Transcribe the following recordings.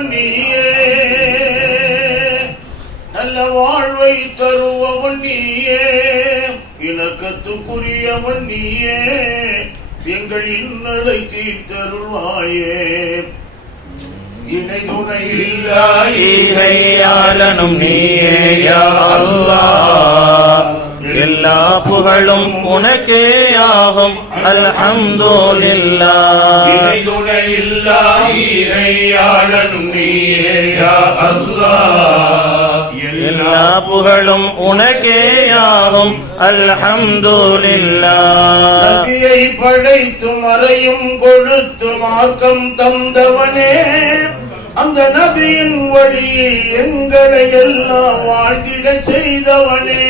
தந்தவன் நீயே நல்ல வாழ்வை தருபவன் நீயே. இலக்கத்துக்குரியவன் நீயே. எங்கள் இன்னலை தீர்த்தருள்வாயே. இணை துணை இல்லா ஈகையாளனும் நீயே. புகழும் உனக்கே ஆகும் அல்ஹம்துலில்லாஹ். இணை துணை இல்லா ஈகையாளனும் நீயே யா அல்லாஹ். எல்லா புகழும் உனக்கே ஆகும் அல்ஹம்துலில்லாஹ். நபியை படைத்து மறையும் கொழுத்து மார்க்கம் தந்தவனே. அந்த நபியின் வழியில் எங்களை எல்லாம் வாழ்ந்திடச் செய்தவனே.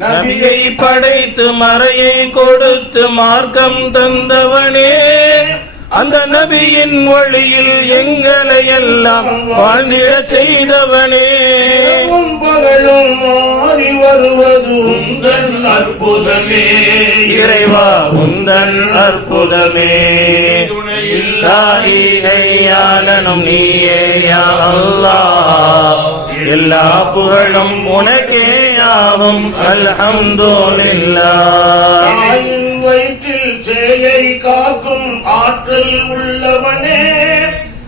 நபியை படைத்து மறையை கொடுத்து மார்க்கம் தந்தவனே. அந்த நபியின் வழியில் எங்களை எல்லாம் வாழ்ந்திடச் செய்தவனே. பகலும் மாறி வருவது உந்தன் அற்புதமே. இறைவா உந்தன் அற்புதமே. ஈகையாளனும் நீயே யா அல்லாஹ். எல்லா புகழும் உனக்கே. ஆகும் அல்ஹம்துலில்லாஹ். வயிற்றில் சேயை காக்கும் ஆற்றல் உள்ளவனே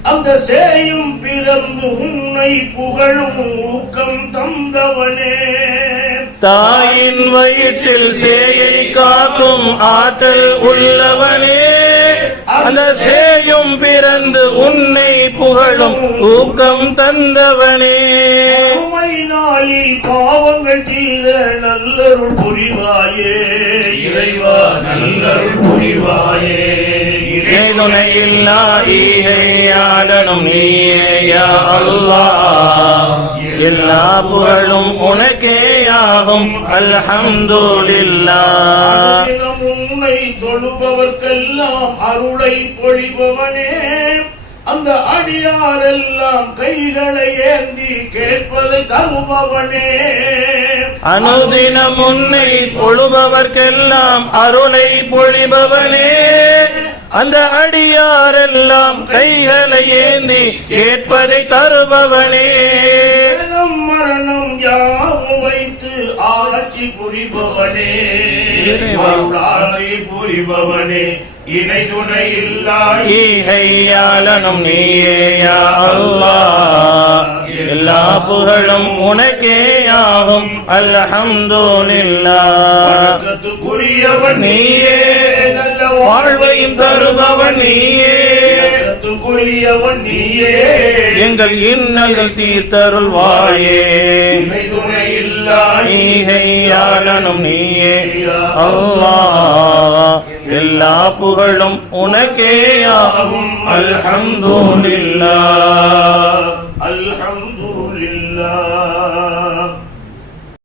அந்த சேயும் பிறந்து உன்னை புகழும் ஊக்கம் தந்தவனே. தாயின் வயிற்றில் சேயை காக்கும் ஆற்றல் உள்ளவனே அந்த சேயும் பிறந்து உன்னை புகழும் ஊக்கம் தந்தவனே. நாளில் பாவங்கள் தீர நல்லருள் புரிவாயே. இறைவா நல்லருள் புரிவாயே. துணையில்லா ஈகையாளனும் நீயே யா அல்லாஹ் எல்லா புகழும் உனக்கே ஆகும் அருளை தினம் தொழுபவர்க்கெல்லாம் அருளை பொழிபவனே. அந்த அடியாரெல்லாம் கைகளை ஏந்தி கேட்பதை தருபவனே. அனுதினம் உன்னை பொழுபவர்க்கெல்லாம் அருளை பொழிபவனே. அந்த அடியாரெல்லாம் கைகளை ஏந்தி கேட்பதை தருபவனே. ஆட்சி புரிபவனே அருளாட்சி புரிபவனே. இணை துணை இல்லா ஈகையாளனும் நீயே யா அல்லாஹ். எல்லா புகழும் உனக்கே ஆகும் அல்ஹம்துலில்லாஹ் நீயே. வாழ்வையும் தருபவன் நீயே. பெரியவன் நீயே. எங்கள் இன்னல்கள் தீர்த்தருள்வாயே. துணை இல்லா நீகையாளனும் நீயே. அல்லா எல்லா புகழும் உனக்கே ஆகும். அல்ஹம்துலில்லா